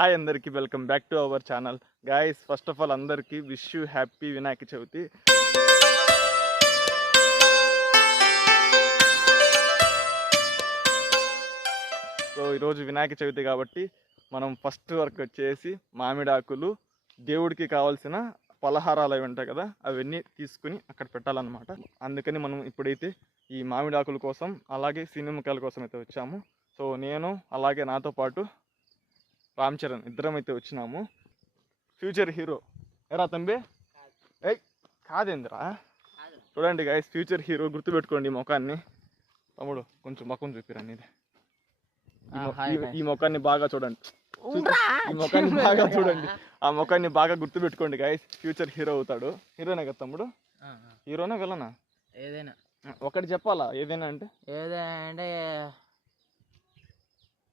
Hi అందరికీ welcome back to our channel guys. First of all అందరికీ wish you happy Vinayaka Chavithi. So ఈరోజు వినాయక చవితి కాబట్టి మనం ఫస్ట్ వర్క్ వచ్చేసి మామిడాకులు, దేవుడికి కావాల్సిన పలహారాలు అవి ఉంటాయి కదా, అవన్నీ తీసుకుని అక్కడ పెట్టాలన్నమాట. అందుకని మనం ఇప్పుడైతే ఈ మామిడాకుల కోసం అలాగే సినిమాకాయల కోసం అయితే వచ్చాము. సో నేను అలాగే నాతో పాటు రామ్ చరణ్ ఇద్దరం అయితే వచ్చినాము. ఫ్యూచర్ హీరో ఎరా తంబే? ఏ కాదేంద్రా, చూడండి గైస్, ఫ్యూచర్ హీరో గుర్తుపెట్టుకోండి ఈ ముఖాన్ని. తమ్ముడు కొంచెం ముఖం చూపిరండి, ఈ ముఖాన్ని బాగా చూడండి, ఈ ముఖాన్ని బాగా చూడండి, ఆ ముఖాన్ని బాగా గుర్తుపెట్టుకోండి గైస్. ఫ్యూచర్ హీరో అవుతాడు. హీరోనే కదా తమ్ముడు? హీరోనా విలనా? ఏదైనా ఒకటి చెప్పాలా, ఏదైనా అంటే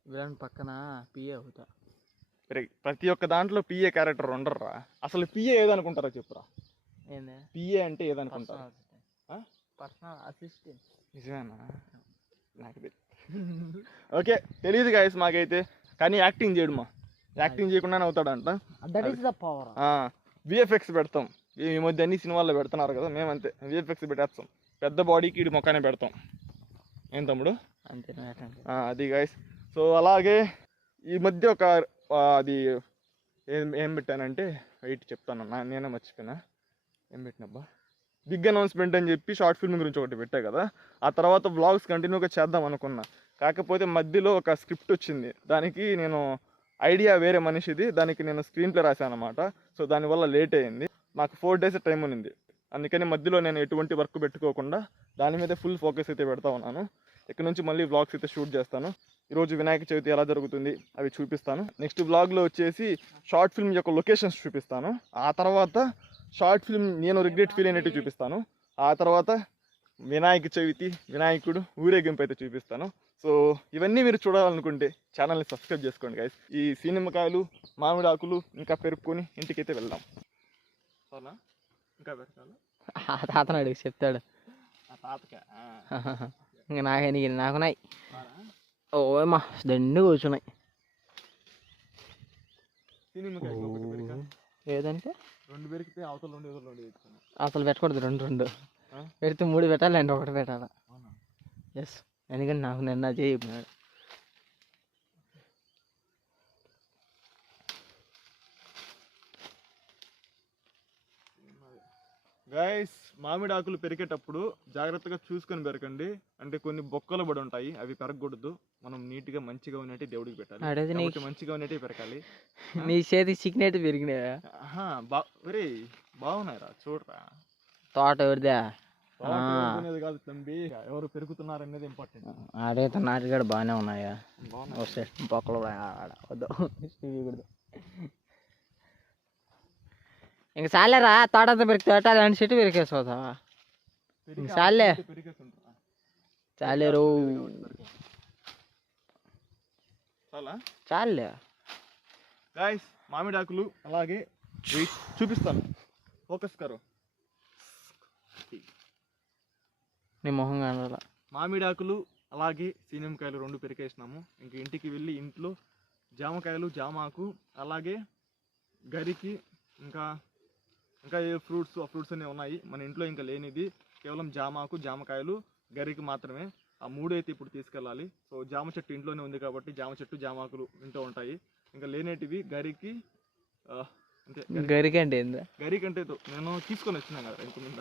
విలన్ పక్కన పిఏ అవుతా. ప్రతి ఒక్క దాంట్లో పిఏ క్యారెక్టర్ ఉండర్రా. అసలు పిఏ ఏదనుకుంటారో చెప్పురా. పిఏ అంటే ఏదనుకుంటారు? Personal assistant. నిజమేనా? నాకు ఓకే, తెలియదు గాయస్ మాకైతే. కానీ యాక్టింగ్ చేయడు, యాక్టింగ్ చేయకుండానే అవుతాడంట. విఎఫ్ఎక్స్ పెడతాం. ఈ మధ్య అన్ని సినిమాల్లో పెడుతున్నారు కదా, మేమంతే విఎఫ్ఎక్స్ పెట్టేస్తాం. పెద్ద బాడీకి ఇటు మొక్కనే పెడతాం. ఏం తమ్ముడు? అంతే అది గాయస్. సో అలాగే ఈ మధ్య ఒక అది ఏం పెట్టానంటే వెయిట్ చెప్తాను, నేనే మర్చిపోయినా. ఏం పెట్టినబ్బా, బిగ్ అనౌన్స్మెంట్ అని చెప్పి షార్ట్ ఫిల్మ్ గురించి ఒకటి పెట్టా కదా. ఆ తర్వాత వ్లాగ్స్ కంటిన్యూగా చేద్దాం అనుకున్నా. కాకపోతే మధ్యలో ఒక స్క్రిప్ట్ వచ్చింది, దానికి నేను ఐడియా వేరే మనిషిది, దానికి నేను స్క్రీన్ ప్లే రాశాను అనమాట. సో దానివల్ల లేట్ అయ్యింది. మాకు 4 days టైం ఉంది. అందుకని మధ్యలో నేను ఎటువంటి వర్క్ పెట్టుకోకుండా దాని మీద ఫుల్ ఫోకస్ అయితే పెడతా ఉన్నాను. ఇక్కడ నుంచి మళ్ళీ వ్లాగ్స్ అయితే షూట్ చేస్తాను. ఈరోజు వినాయక చవితి ఎలా జరుగుతుంది అవి చూపిస్తాను. నెక్స్ట్ వ్లాగ్లో వచ్చేసి షార్ట్ ఫిల్మ్ యొక్క లొకేషన్స్ చూపిస్తాను. ఆ తర్వాత షార్ట్ ఫిల్మ్ నేను రిగ్రెట్ ఫీల్ అయినట్టు చూపిస్తాను. ఆ తర్వాత వినాయక చవితి, వినాయకుడు ఊరేగింపు అయితే చూపిస్తాను. సో ఇవన్నీ మీరు చూడాలనుకుంటే ఛానల్ని సబ్స్క్రైబ్ చేసుకోండి గైస్. ఈ సినిమాకాయలు, మామిడాకులు ఇంకా పెరుక్కొని ఇంటికైతే వెళ్దాం. అవునా? ఇంకా పెరకాలి? తాతను అడిగి చెప్తాడు. తాతకే ఇంకా నాకున్నాయి. ఓ మా దండి కూర్చున్నాయి. ఏదంటే 2 పెరిగితే అవతల 2 అసలు పెట్టకూడదు. 2 పెడితే 3 పెట్టాలి అండి, 1 పెట్టాలా. ఎస్, ఎందుకంటే నాకు నిన్న చెప్పినాడు. గైస్, మామిడి ఆకులు పెరిగేటప్పుడు జాగ్రత్తగా చూసుకొని పెరకండి. అంటే కొన్ని బొక్కలు పడి ఉంటాయి, అవి పెరగకూడదు. మనం నీట్గా మంచిగా ఉన్నట్టు దేవుడికి పెట్టాలి. మంచిగా ఉన్నట్టు పెరగాలి. నీ చేతి చిక్కినట్టు పెరిగినాయా? బాగున్నాయిరా, చూడరా. తోట ఎవరిదా? కాదు తంబి, ఎవరు పెరుగుతున్నారనేది ఇంపార్టెంట్. ఆడైతే నాటి కూడా బాగానే ఉన్నాయా? బొక్కలు వద్దు. ఇంక చాలేరా, తోటంతా పెరిగితే అలాంటి చెట్టు పెరికేసా. చాలే చాలేరు, చాలే గాయస్. మామిడాకులు అలాగే చూపిస్తాను, ఫోకస్ కరో. నీ మొహం కానాల. మామిడాకులు అలాగే సీనియంకాయలు 2 పెరికేసినాము. ఇంక ఇంటికి వెళ్ళి ఇంట్లో జామకాయలు, జామాకు, అలాగే గరికి, ఇంకా ఏ ఫ్రూట్స్, ఆ ఫ్రూట్స్ అన్నీ ఉన్నాయి మన ఇంట్లో. ఇంకా లేనిది కేవలం జామాకు, జామకాయలు, గరికి మాత్రమే. ఆ 3 అయితే ఇప్పుడు తీసుకెళ్ళాలి. సో జామ చెట్టు ఇంట్లోనే ఉంది కాబట్టి జామ చెట్టు, జామాకులు ఇంట్లో ఉంటాయి. ఇంకా లేనేటివి గరికి. అంతే. గరికి అంటే ఏందా? గరికి అంటే నేను తీసుకొని వచ్చినాను కదా ఇంటి మీద.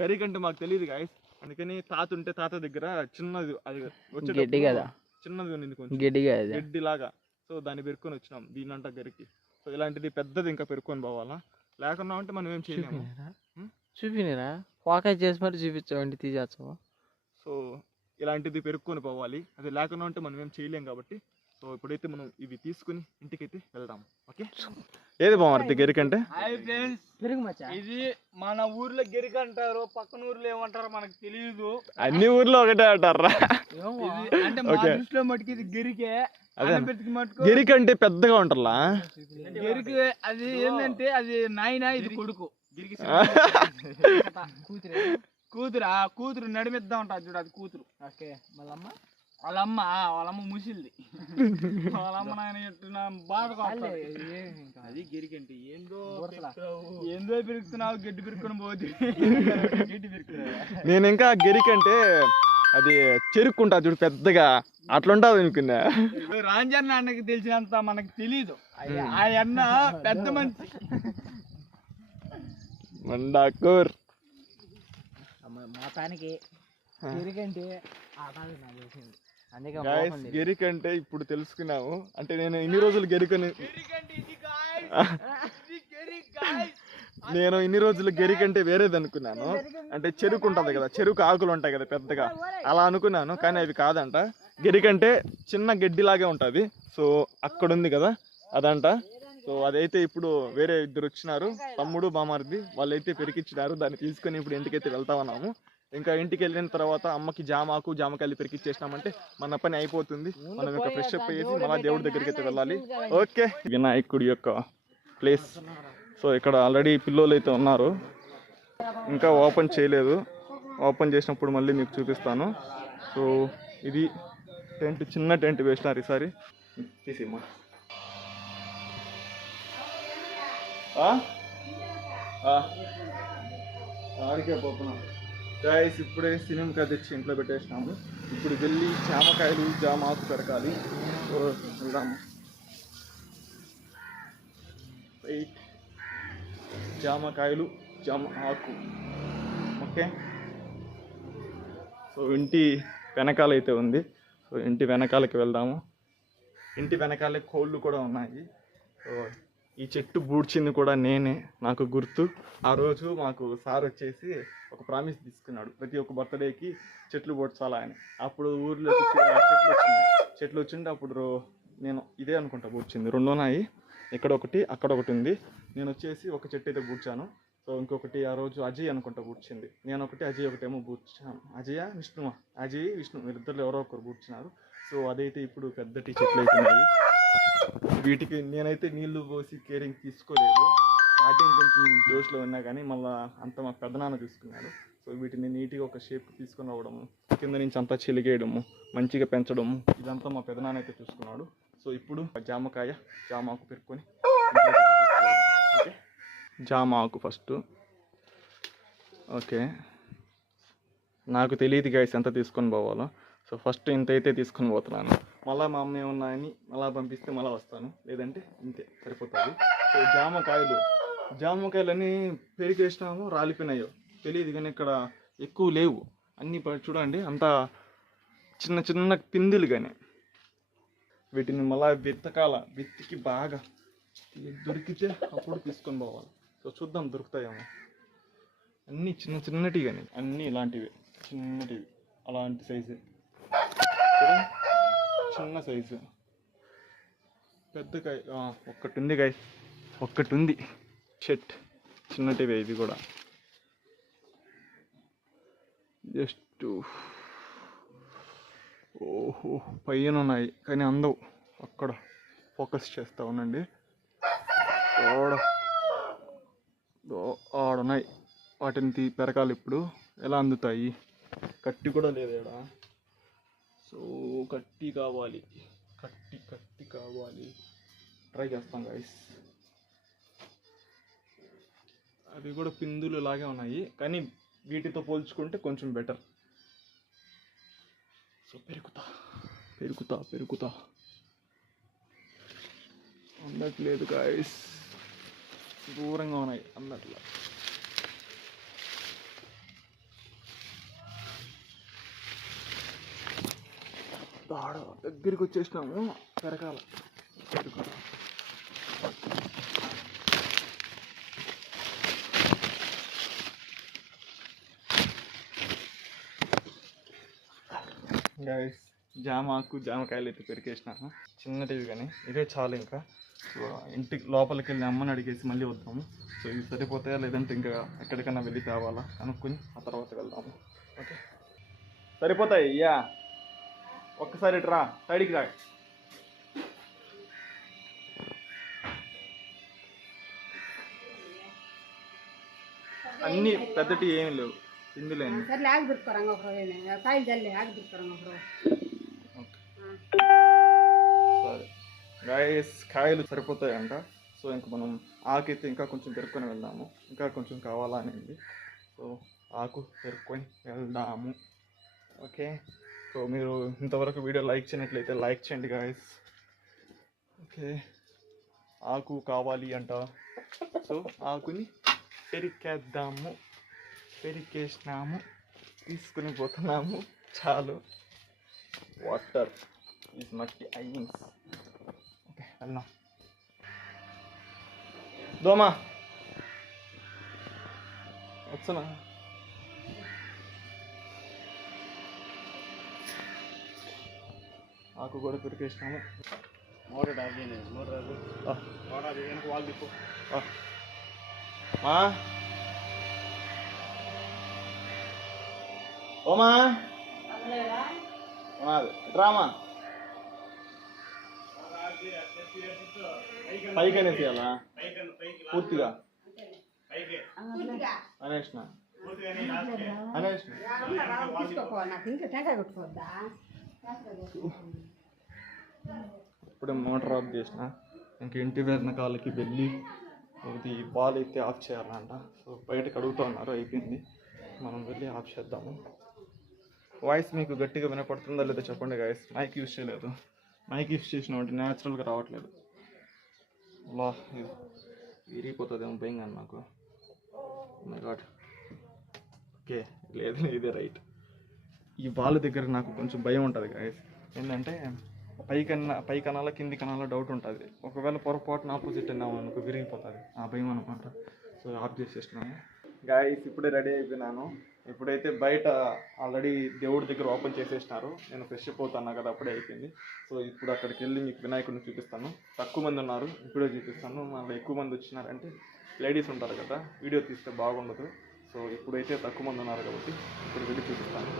గరికి అంటే మాకు తెలియదు గాయస్. అందుకని తాత దగ్గర చిన్నది, అది వచ్చేటప్పుడు కదా, చిన్నది ఉంది కొంచెం గడ్డి లాగా. సో దాన్ని పెరుక్కొని వచ్చినాం. దీని అంట గరికి. సో ఇలాంటిది పెద్దది ఇంకా పెరుక్కొని పోవాలా, లేకుండా ఉంటే మనం ఏం చేయలేము. చూపినరా ఫోకస్ చేసి మరి చూపించామండి, తీసేస్తావా? సో ఇలాంటిది పెరుక్కొని పోవాలి, అది లేకుండా ఉంటే మనం ఏం చేయలేం కాబట్టి. సో ఇప్పుడైతే మనం ఇవి తీసుకుని ఇంటికైతే వెళ్దాం. ఓకే, ఏది బాగుంది గెరిక అంటే? ఇది మన ఊర్లో గెరిక అంటారు, పక్కన ఊర్లో ఏమంటారో మనకు తెలియదు. అన్ని ఊర్లో ఒకటే అంటారా? అంటే మా దృష్టిలో మటుకు ఇది గెరికే. గెరిక అంటే పెద్దగా ఉంటారా? గెరిక అది ఏంటంటే అది నాయన, ఇది కొడుకు. కూతురు నడిమిద్దా ఉంటుంది చూడు, అది కూతురు. ఓకే, మళ్ళమ్మ వాళ్ళమ్మ ముసిల్ది. వాళ్ళమ్మ నాయన ఎట్టున బాధగా అది గెరికంటే ఏందో పెరుగుతున్నావు, గడ్డి పెరుక్కుని పోతే గడ్డి పెరుగుతున్నావు. నేను ఇంకా గెరికంటే అది చెరుక్కుంటా చూడు పెద్దగా, అట్లుంటుంది అనుకున్నా. రాంజన్న అన్నకి తెలిసినంత మనకు తెలీదు. ఆ అన్న పెద్ద మనిషి. మండాకూర్ మా పనికి గెరికంటే అందుకే గెరికంటే ఇప్పుడు తెలుసుకున్నాము. అంటే నేను ఇన్ని రోజులు గెరికని గెరికంటే వేరేది అనుకున్నాను. అంటే చెరుకు ఉంటుంది కదా, చెరుకు ఆకులు ఉంటాయి కదా పెద్దగా, అలా అనుకున్నాను. కానీ అవి కాదంట. గెరికంటే చిన్న గడ్డిలాగే ఉంటుంది. సో అక్కడ ఉంది కదా అదంట. సో అదైతే ఇప్పుడు వేరే ఇద్దరు వచ్చినారు, తమ్ముడు బామారిది, వాళ్ళైతే పెరికిచ్చినారు. దాన్ని తీసుకొని ఇప్పుడు ఇంటికైతే వెళ్తా ఉన్నాము. ఇంకా ఇంటికి వెళ్ళిన తర్వాత అమ్మకి జామాకు జామకాయలు పెరికిచ్చేసినామంటే మన పని అయిపోతుంది. మనం ఇంకా ఫ్రెష్ అప్ అయ్యేసి మళ్ళీ దేవుడి దగ్గరికి అయితే వెళ్ళాలి. ఓకే, వినాయకుడి యొక్క ప్లేస్. సో ఇక్కడ ఆల్రెడీ పిల్లోలు అయితే ఉన్నారు, ఇంకా ఓపెన్ చేయలేదు. ఓపెన్ చేసినప్పుడు మళ్ళీ మీకు చూపిస్తాను. సో ఇది టెంట్, చిన్న టెంట్ వేసినారు ఈసారి. తీసేమ్మా. ఆడికే పోతున్నాం గాయస్. ఇప్పుడే సినిమాకి తెచ్చి ఇంట్లో పెట్టేసినాము. ఇప్పుడు వెళ్ళి జామకాయలు జామాకు పెరకాలి. సో వెళ్దాము. జామకాయలు జామ ఆకు. ఓకే, సో ఇంటి వెనకాల అయితే ఉంది. సో ఇంటి వెనకాలకి వెళ్దాము. ఇంటి వెనకాలే కోళ్ళు కూడా ఉన్నాయి. సో ఈ చెట్టు బూడ్చింది కూడా నేనే, నాకు గుర్తు. ఆ రోజు మాకు సార్ వచ్చేసి ఒక ప్రామిస్ తీసుకున్నాడు, ప్రతి ఒక్క బర్త్డేకి చెట్లు బూడ్చాలా అని. అప్పుడు ఊర్లోకి చెట్లు వచ్చింది. అప్పుడు నేను ఇదే అనుకుంటా బూడ్చింది. 2 ఉన్నాయి, ఇక్కడ ఒకటి అక్కడ ఒకటి ఉంది. నేను వచ్చేసి ఒక చెట్టు అయితే బూడ్చాను. సో ఇంకొకటి ఆ రోజు అజయ్ అనుకుంటా బూడ్చింది. నేను ఒకటి, అజయ్ ఒకటేమో బూడ్చాను. అజయ్ విష్ణు వీరిద్దరు ఎవరో ఒకరు బూడ్చినారు. సో అదైతే ఇప్పుడు పెద్దటి చెట్లు అవుతున్నాయి. వీటికి నేనైతే నీళ్లు పోసి కేరింగ్ తీసుకోలేదు. స్టార్టింగ్ కొంచెం జోష్లో ఉన్నా కానీ మళ్ళీ అంత మా పెద్దనాన్న తీసుకున్నాడు. సో వీటిని నీట్గా ఒక షేప్ తీసుకొని రావడము, కింద నుంచి అంతా చెలిగేయడము, మంచిగా పెంచడము, ఇదంతా మా పెద్దనాన్న అయితే చూసుకున్నాడు. సో ఇప్పుడు జామకాయ జామాకు పెరుక్కొని ఓకే, జామాకు ఫస్ట్. ఓకే, నాకు తెలియదు గైస్ ఎంత తీసుకొని పోవాలో. సో ఫస్ట్ ఇంత అయితే తీసుకొని పోతున్నాను. మళ్ళీ మా అమ్మ ఏమన్నాయని మళ్ళీ పంపిస్తే మళ్ళీ వస్తాను, లేదంటే ఇంతే సరిపోతుంది. సో జామకాయలన్నీ పెరిగేసినాము, రాలిపోయినాయో తెలియదు. కానీ ఇక్కడ ఎక్కువ లేవు, అన్నీ చూడండి అంతా చిన్న చిన్న పిందులు. కానీ వీటిని మళ్ళీ వెతికి బాగా దొరికితే అప్పుడు తీసుకొని పోవాలి. సో చూద్దాం దొరుకుతాయేమో. అన్నీ చిన్నటివి, కానీ అన్నీ ఇలాంటివి చిన్నటివి, అలాంటి సైజు, చిన్న సైజు. పెద్ద కాయ ఒక్కటి ఉంది గాయ, ఒక్కటి ఉంది షెట్, చిన్నటివే ఇవి కూడా. జస్ట్ ఓహో పైన ఉన్నాయి కానీ అందవు. అక్కడ ఫోకస్ చేస్తూ ఉండండి. ఆడున్నాయి, వాటిని పెరకాలి. ఇప్పుడు ఎలా అందుతాయి? కట్టి కూడా లేదు ఇక్కడ. సో కట్టి కావాలి, కట్టి కావాలి. ట్రై చేస్తాం గైస్. అవి కూడా పిందులు లాగే ఉన్నాయి, కానీ వీటితో పోల్చుకుంటే కొంచెం బెటర్. సో పెరుగుతా అందట్లేదు గైస్, దూరంగా ఉన్నాయి అందట్లా. దగ్గరికి వచ్చేసినాము, పెరకాల. గైస్ జామాకు జామకాయలు అయితే పెరికేసినాము, చిన్నటివి కానీ ఇదే చాలు. ఇంకా సో ఇంటికి లోపలికి వెళ్ళి అమ్మని అడిగేసి మళ్ళీ వద్దాము. సో ఇవి సరిపోతాయా లేదంటే ఇంకా ఎక్కడికైనా వెళ్ళి తేవాలా అనుకుని ఆ తర్వాత వెళ్దాము. ఓకే, సరిపోతాయి. యా, ఒక్కసారి రా, సైడ్కి రా. అన్ని పెద్దటి ఏమి లేవు, ఇందులో గాయస్ కాయలు సరిపోతాయంట. సో ఇంక మనం ఆకైతే ఇంకా కొంచెం పెరుక్కొని వెళ్దాము. ఇంకా కొంచెం కావాలా అనేది. సో ఆకు పెరుక్కొని వెళ్దాము. ఓకే, సో మీరు ఇంతవరకు వీడియో లైక్ చేయనట్లయితే లైక్ చేయండి గాయస్. ఓకే, ఆకు కావాలి అంట. సో ఆకుని పెరికేద్దాము. పెరికేసినాము, తీసుకుని పోతున్నాము. చాలు, వాటర్ ఈజ్ మట్టి ఐన్స్. ఓకే, వెళ్దాం. దోమా వచ్చనా? ఆకు కూడా పెరికేసినాము. మోటార్ వెనక వాళ్ళు దిక్కు. ఓమా డ్రామా పైకి అనేసి తీయాలా పూర్తిగా అనేసిన ఇప్పుడే మోటార్ ఆఫ్ చేసిన. ఇంక ఇంటి వెనకాలకి వెళ్ళి ఇది బాల్ అయితే ఆఫ్ చేయాలంట. సో బయటకు అడుగుతూ ఉన్నారు, అయిపోయింది. మనం వెళ్ళి ఆఫ్ చేద్దాము. వాయిస్ మీకు గట్టిగా వినపడుతుందా లేదా చెప్పండి గాయస్. మైక్ యూజ్ చేయలేదు. మైక్ యూజ్ చేసినామంటే న్యాచురల్గా రావట్లేదు. అలా విరిగిపోతుందేమో భయంగా నాకు. My God. ఓకే, లేదు ఇదే రైట్. ఈ బాల్ దగ్గర నాకు కొంచెం భయం ఉంటుంది గాయస్. ఏంటంటే పై కనాల కింది కనాల డౌట్ ఉంటుంది. ఒకవేళ పొరపాటున ఆపోజిట్ అన్నాము అనుకో విరిగిపోతుంది. ఆ భయం అనమాట. సో ఆఫ్ చేసేస్తున్నాను గాయస్. ఇప్పుడే రెడీ అయిపోయినాను. ఇప్పుడైతే బయట ఆల్రెడీ దేవుడి దగ్గర ఓపెన్ చేసేసినారు. నేను ఫ్రెష్ అప్ అవుతున్నా కదా, అప్పుడే అయిపోయింది. సో ఇప్పుడు అక్కడికి వెళ్ళి మీకు వినాయకుడిని చూపిస్తాను. తక్కువ మంది ఉన్నారు, ఇప్పుడే చూపిస్తాను. మళ్ళీ ఎక్కువ మంది వచ్చినారంటే లేడీస్ ఉంటారు కదా, వీడియో తీస్తే బాగుండదు. సో ఇప్పుడైతే తక్కువ మంది ఉన్నారు కాబట్టి ఇప్పుడు వెళ్ళి చూపిస్తాను.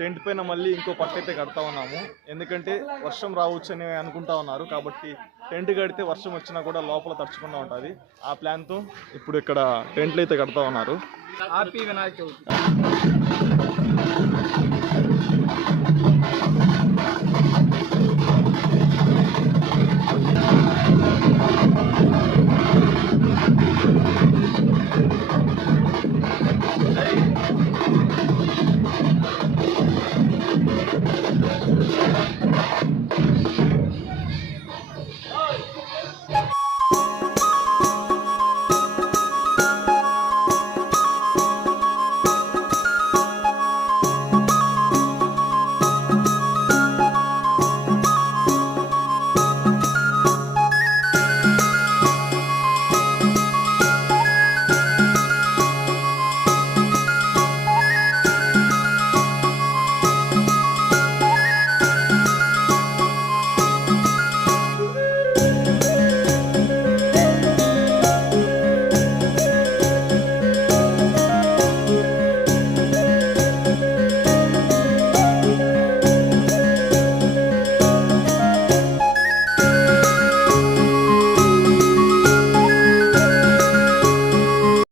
టెంట్ పైన మళ్ళీ ఇంకో పట్ట అయితే కడతా ఉన్నాము. ఎందుకంటే వర్షం రావచ్చు అని అనుకుంటా ఉన్నారు. కాబట్టి టెంట్ కడితే వర్షం వచ్చినా కూడా లోపల తడుచుకుండా ఉంటుంది. ఆ ప్లాన్తో ఇప్పుడు ఇక్కడ టెంట్లు అయితే కడతా ఉన్నారు. హ్యాపీ వినాయక చవితి.